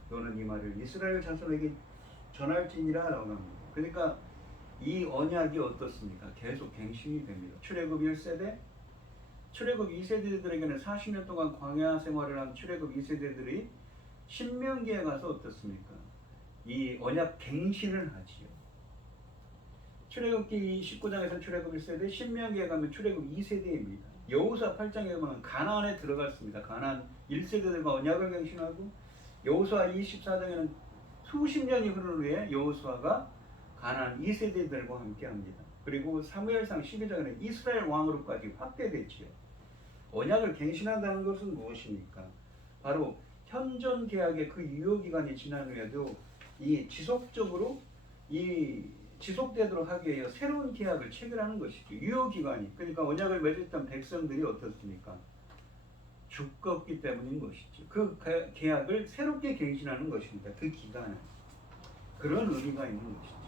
너는 이 말을 이스라엘 자손에게 전할지니라 라고 합니다. 그러니까 이 언약이 어떻습니까? 계속 갱신이 됩니다. 출애굽 1세대, 출애굽 2세대들에게는 40년 동안 광야 생활을 한 출애굽 2세대들이 신명기에 가서 어떻습니까? 이 언약 갱신을 하지요. 출애굽기 19장에서 출애굽 1세대, 신명기에 가면 출애굽 2세대입니다. 여호수아 8장에 가면 가나안에 들어갔습니다. 가나안 1세대들과 언약을 갱신하고, 여호수아 24장에는 수십 년이 흐른 후에 여호수아가 가나안 2세대들과 함께합니다. 그리고 사무엘상 12장에는 이스라엘 왕으로까지 확대됐지요. 언약을 갱신한다는 것은 무엇입니까? 바로 현존 계약의 그 유효 기간이 지난 후에도 지속되도록 하기 위해 새로운 계약을 체결하는 것이죠. 유효 기간이. 그러니까 언약을 맺었던 백성들이 어떻습니까? 죽었기 때문인 것이죠. 그 계약을 새롭게 갱신하는 것입니다. 그 기간은. 그런 의미가 있는 것이죠.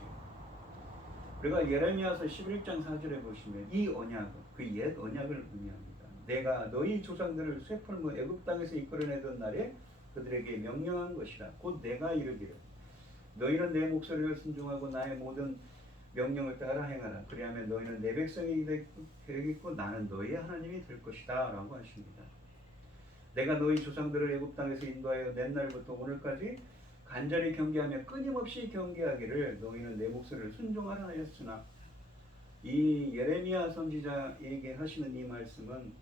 우리가 예레미야서 11장 4절에 보시면 이 언약은 그 옛 언약을 의미합니다. 내가 너희 조상들을 쇠풀무 애굽 땅에서 이끌어내던 날에 그들에게 명령한 것이라. 곧 내가 이르기를 너희는 내 목소리를 순종하고 나의 모든 명령을 따라 행하라. 그리하면 너희는 내 백성이 되겠고 나는 너희의 하나님이 될 것이다 라고 하십니다. 내가 너희 조상들을 애굽 땅에서 인도하여 낸 날부터 오늘까지 간절히 경계하며 끊임없이 경계하기를 너희는 내 목소리를 순종하라 하였으나, 이 예레미야 선지자에게 하시는 이 말씀은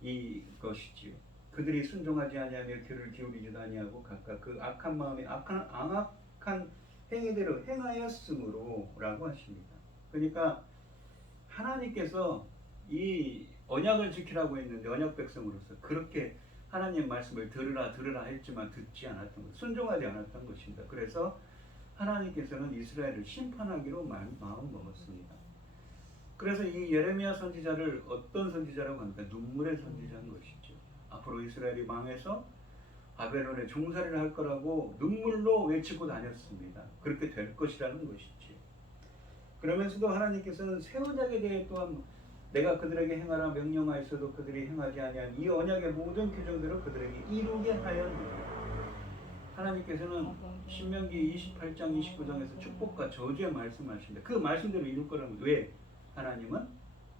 이것이지요. 그들이 순종하지 아니하며 귀를 기울이지도 아니하고 각각 그 악한 마음에 악한 행위대로 행하였으므로 라고 하십니다. 그러니까 하나님께서 이 언약을 지키라고 했는데 언약 백성으로서 그렇게 하나님 말씀을 들으라 했지만 듣지 않았던 것, 순종하지 않았던 것입니다. 그래서 하나님께서는 이스라엘을 심판하기로 마음 먹었습니다. 그래서 이 예레미야 선지자를 어떤 선지자라고 합니까? 눈물의 선지자인 것이죠. 앞으로 이스라엘이 망해서 바벨론에 종살이를 할 거라고 눈물로 외치고 다녔습니다. 그렇게 될 것이라는 것이지. 그러면서도 하나님께서는 새 언약에 대해 또한 내가 그들에게 행하라 명령하였어도 그들이 행하지 아니한 이 언약의 모든 규정대로 그들에게 이루게 하였느니라. 하나님께서는 신명기 28장 29장에서 축복과 저주의 말씀하십니다. 그 말씀대로 이룰 거라면 왜? 하나님은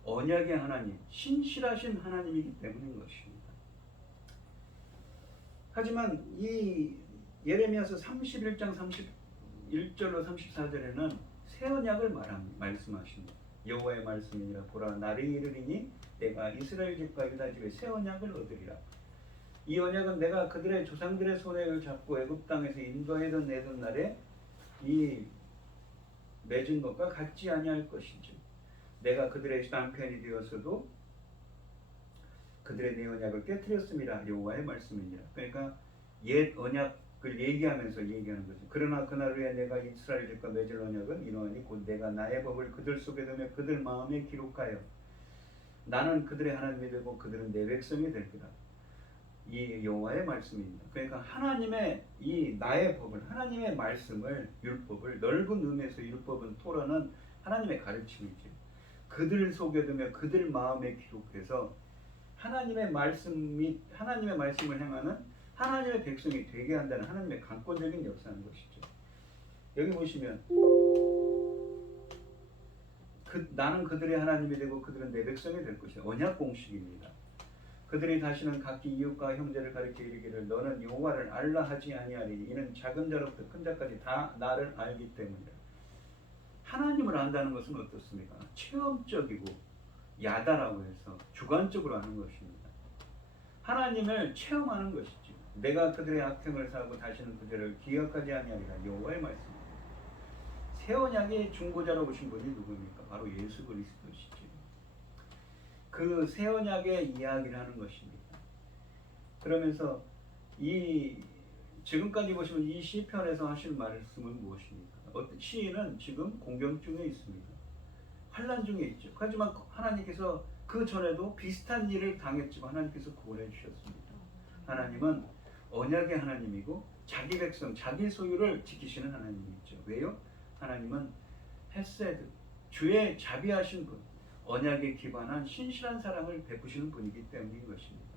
언약의 하나님, 신실하신 하나님이기 때문인 것입니다. 하지만 이 예레미야서 31장 31절로 34절에는 새 언약을 말씀하십니다. 여호와의 말씀이니라. 보라 날이 이르리니 내가 이스라엘 집과 유다 집에 새 언약을 얻으리라. 이 언약은 내가 그들의 조상들의 손을 잡고 애굽 땅에서 인도하던 내던 날에 이 맺은 것과 같지 아니할 것이지. 내가 그들의 남편이 되었어도 그들의 내 언약을 깨뜨렸음이라. 여호와의 말씀이니라. 그러니까 옛 언약 그 얘기하면서 얘기하는 거죠. 그러나 그날 후에 내가 이스라엘 집과 맺을 언약은 이러하니 곧 내가 나의 법을 그들 속에 두며 그들 마음에 기록하여 나는 그들의 하나님이 되고 그들은 내 백성이 될 거다. 이 여호와의 말씀입니다. 그러니까 하나님의 이 나의 법을, 하나님의 말씀을, 율법을, 넓은 의미에서 율법은 토라는 하나님의 가르침이죠. 그들 속에 두며 그들 마음에 기록해서 하나님의 말씀을 행하는 하나님의 백성이 되게 한다는 하나님의 강권적인 역사인 것이죠. 여기 보시면 나는 그들의 하나님이 되고 그들은 내 백성이 될 것이다. 언약 공식입니다. 그들이 다시는 각기 이웃과 형제를 가리켜 이르기를 너는 여호와를 알라 하지 아니하리니 이는 작은 자로부터 큰 자까지 다 나를 알기 때문이라. 하나님을 안다는 것은 어떻습니까? 체험적이고 야다라고 해서 주관적으로 하는 것입니다. 하나님을 체험하는 것이죠. 내가 그들의 악행을 사하고 다시는 그들을 기억하지 아니하리라. 여호와의 말씀입니다. 새 언약의 중보자로 오신 분이 누굽니까? 바로 예수 그리스도시죠. 그 새 언약의 이야기를 하는 것입니다. 그러면서 지금까지 보시면 이 시편에서 하신 말씀은 무엇입니까? 시인은 지금 공경 중에 있습니다. 환난 중에 있죠. 하지만 하나님께서 그 전에도 비슷한 일을 당했지만 하나님께서 구원해 주셨습니다. 하나님은 언약의 하나님이고 자기 백성, 자기 소유를 지키시는 하나님이죠. 왜요? 하나님은 헤세드, 주의 자비하신 분, 언약에 기반한 신실한 사랑을 베푸시는 분이기 때문인 것입니다.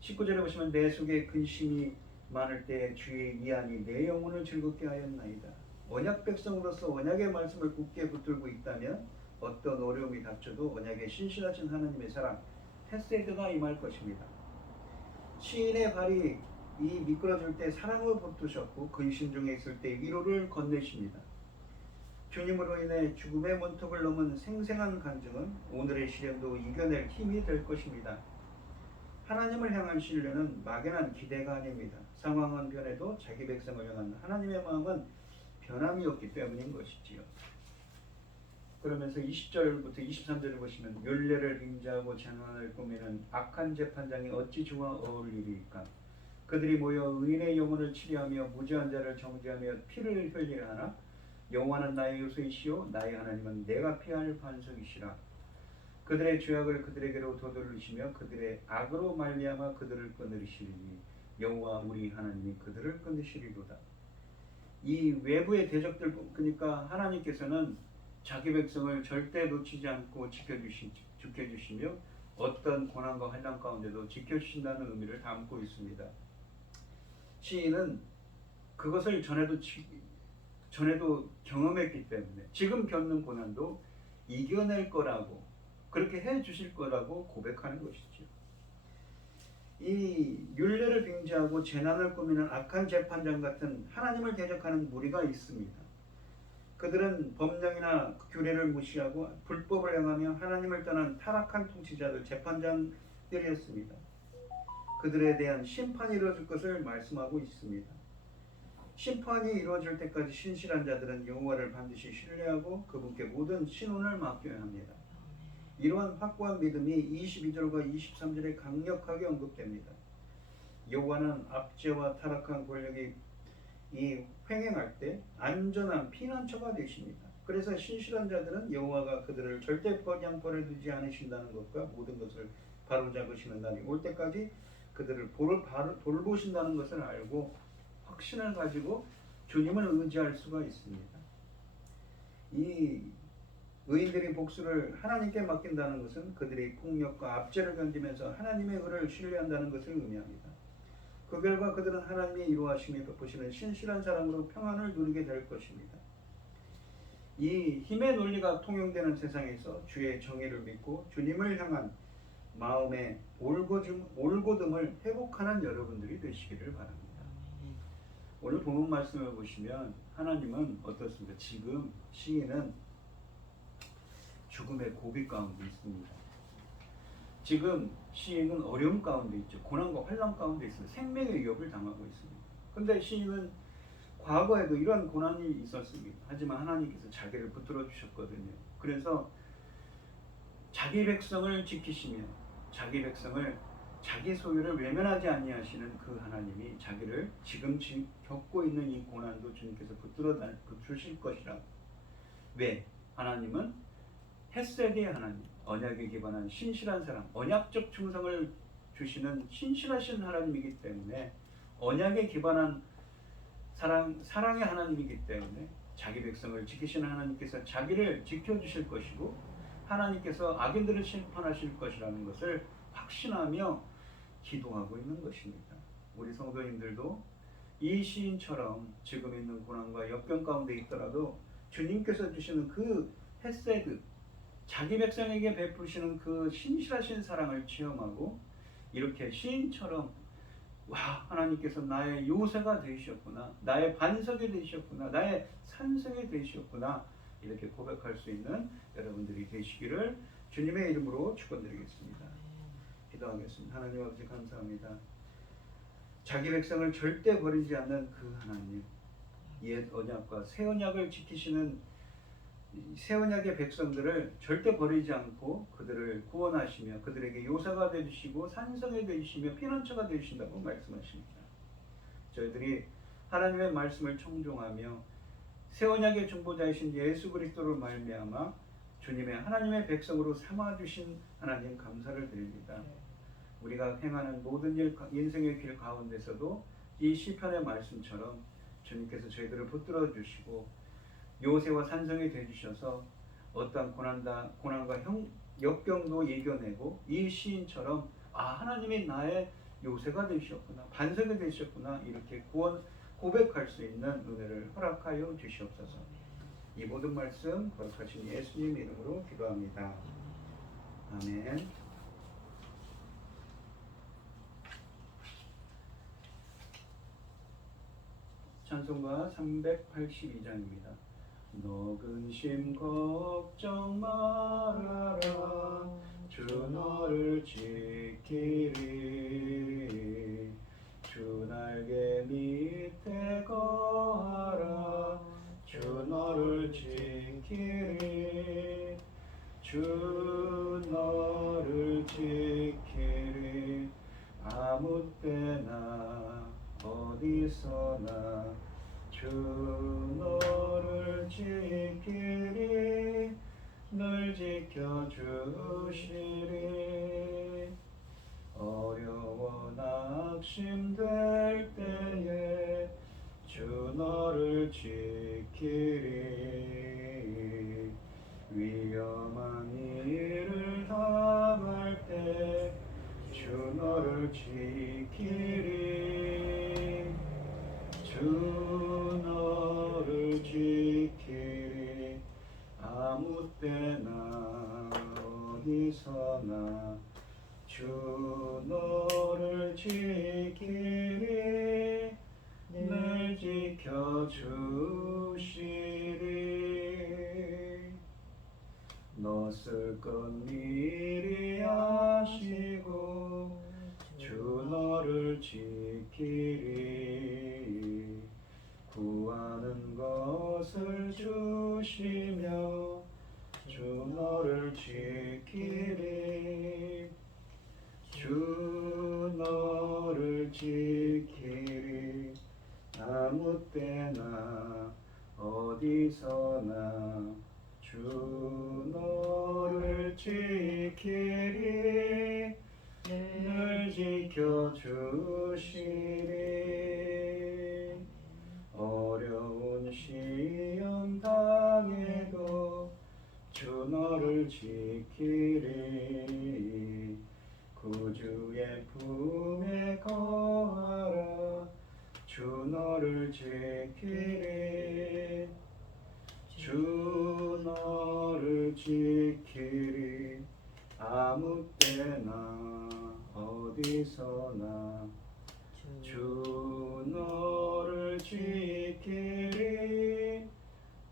19절에 보시면 내 속에 근심이 많을 때 주의 위안이 내 영혼을 즐겁게 하였나이다. 언약 백성으로서 언약의 말씀을 굳게 붙들고 있다면 어떤 어려움이 닥쳐도 언약에 신실하신 하나님의 사랑, 헤세드가 임할 것입니다. 시인의 발이 미끄러질 때 사랑을 붙드셨고 근심 중에 있을 때 위로를 건네십니다. 주님으로 인해 죽음의 문턱을 넘은 생생한 간증은 오늘의 시련도 이겨낼 힘이 될 것입니다. 하나님을 향한 신뢰는 막연한 기대가 아닙니다. 상황은 변해도 자기 백성을 향한 하나님의 마음은 변함이 없기 때문인 것이지요. 그러면서 20절부터 23절을 보시면 율례를 빙자하고 재난을 꾸미는 악한 재판장이 어찌 주와 어울리리까? 그들이 모여 의인의 영혼을 치료하며 무죄한 자를 정죄하며 피를 흘리려 하나? 여호와는 나의 요새이시요 나의 하나님은 내가 피할 반석이시라. 그들의 죄악을 그들에게로 되돌리시며 그들의 악으로 말미암아 그들을 끊으시리니 여호와 우리 하나님이 그들을 끊으시리로다. 이 외부의 대적들, 그러니까 하나님께서는 자기 백성을 절대 놓치지 않고 지켜주시며 어떤 고난과 환난 가운데도 지켜주신다는 의미를 담고 있습니다. 시인은 그것을 전에도 경험했기 때문에 지금 겪는 고난도 이겨낼 거라고, 그렇게 해 주실 거라고 고백하는 것이죠. 이 율례를 빙자하고 재난을 꾸미는 악한 재판장 같은 하나님을 대적하는 무리가 있습니다. 그들은 법령이나 규례를 무시하고 불법을 행하며 하나님을 떠난 타락한 통치자들, 재판장들이었습니다. 그들에 대한 심판이 이루어질 것을 말씀하고 있습니다. 심판이 이루어질 때까지 신실한 자들은 여호와를 반드시 신뢰하고 그분께 모든 신원을 맡겨야 합니다. 이러한 확고한 믿음이 22절과 23절에 강력하게 언급됩니다. 여호와는 압제와 타락한 권력이 횡행할 때 안전한 피난처가 되십니다. 그래서 신실한 자들은 여호와가 그들을 절대 그냥 버려두지 않으신다는 것과 모든 것을 바로잡으시는 날이 올 때까지 그들을 돌보신다는 것을 알고 확신을 가지고 주님을 의지할 수가 있습니다. 이 의인들이 복수를 하나님께 맡긴다는 것은 그들이 폭력과 압제를 견디면서 하나님의 의를 신뢰한다는 것을 의미합니다. 그 결과 그들은 하나님의 이루하심이 베푸시는 신실한 사랑으로 평안을 누리게 될 것입니다. 이 힘의 논리가 통용되는 세상에서 주의 정의를 믿고 주님을 향한 마음의 올곧음을 회복하는 여러분들이 되시기를 바랍니다. 오늘 본문 말씀을 보시면 하나님은 어떻습니까? 지금 시인은 죽음의 고비 가운데 있습니다. 지금 시인은 어려움 가운데 있죠. 고난과 환난 가운데 있어요. 생명의 위협을 당하고 있습니다. 그런데 시인은 과거에도 이런 고난이 있었습니다. 하지만 하나님께서 자기를 붙들어 주셨거든요. 그래서 자기 백성을 지키시며 자기 백성을 자기 소유를 외면하지 아니하시는 그 하나님이 자기를 지금 겪고 있는 이 고난도 주님께서 붙드실 것이라. 왜? 하나님은 헤세드의 하나님, 언약에 기반한 신실한 사랑, 언약적 충성을 주시는 신실하신 하나님이기 때문에, 언약에 기반한 사랑의 하나님이기 때문에 자기 백성을 지키시는 하나님께서 자기를 지켜주실 것이고, 하나님께서 악인들을 심판하실 것이라는 것을 확신하며 기도하고 있는 것입니다. 우리 성도님들도 이 시인처럼 지금 있는 고난과 역경 가운데 있더라도 주님께서 주시는 그 헤세드, 자기 백성에게 베푸시는 그 신실하신 사랑을 체험하고, 이렇게 시인처럼 와, 하나님께서 나의 요새가 되셨구나, 나의 반석이 되셨구나, 나의 산성이 되셨구나, 이렇게 고백할 수 있는 여러분들이 되시기를 주님의 이름으로 축원드리겠습니다. 기도하겠습니다. 하나님 아버지 감사합니다. 자기 백성을 절대 버리지 않는 그 하나님, 옛 언약과 새 언약을 지키시는 새 언약의 백성들을 절대 버리지 않고 그들을 구원하시며 그들에게 요사가 되주시고 산성이 되주시며 피난처가 되주신다고 말씀하십니다. 저희들이 하나님의 말씀을 청종하며 새 언약의 중보자이신 예수 그리스도로 말미암아 주님의 하나님의 백성으로 삼아주신 하나님 감사를 드립니다. 우리가 행하는 모든 일, 인생의 길 가운데서도 이 시편의 말씀처럼 주님께서 저희들을 붙들어 주시고 요새와 산성이 되주셔서 어떠한 고난과 역경도 이겨내고 이 시인처럼 하나님이 나의 요새가 되셨구나, 반석이 되셨구나, 이렇게 고백할 수 있는 은혜를 허락하여 주시옵소서. 이 모든 말씀 거룩하신 예수님 이름으로 기도합니다. 아멘. 찬송가 382장입니다. 너 근심 걱정 말아라, 주 너를 지키리. 주 날개 밑에 거하라, 주 너를 지키리. 주 너를 지키리. 아무 때나 어디서나 주 너를 지키리. 늘 지켜주시리. 어려워 낙심될 때에 주 너를 지키리. 위험한 일을 당할 때 주 너를 지키리. 주 너를 지키리. 아무 때나 어디서나 주 너를 지키리. 늘 지켜주시리. 너 쓸 것 미리 아시고 주 너를 지키리. 구하는 것을 주시며 주 너를 지키리. 주 너를 지키리. 아무 때나 어디서나 주 너를 지키리. 늘 지켜주시리. 어려운 시험 당해도 주 너를 지키리. 구주의 품에 거하라, 주 너를 지키리. 주 너를 지키리. 아무 때나 어디서나 주 너를 지키리.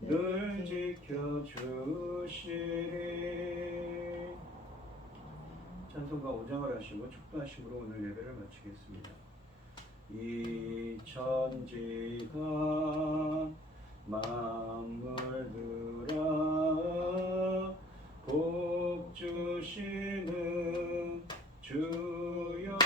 늘 지켜주시리. 찬송가 5장을 하시고 축도하심으로 오늘 예배를 마치겠습니다. 이 천지가 만물들아 복 주시는 주여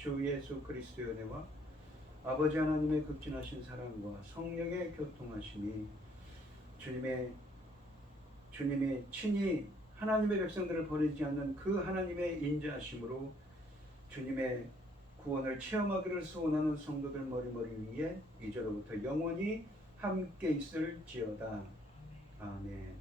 주 예수 그리스도의 은혜와 아버지 하나님의 극진하신 사랑과 성령의 교통하심이 주님이 친히 하나님의 백성들을 버리지 않는 그 하나님의 인자하심으로 주님의 구원을 체험하기를 소원하는 성도들 머리머리 위에 이제로부터 영원히 함께 있을지어다. 아멘.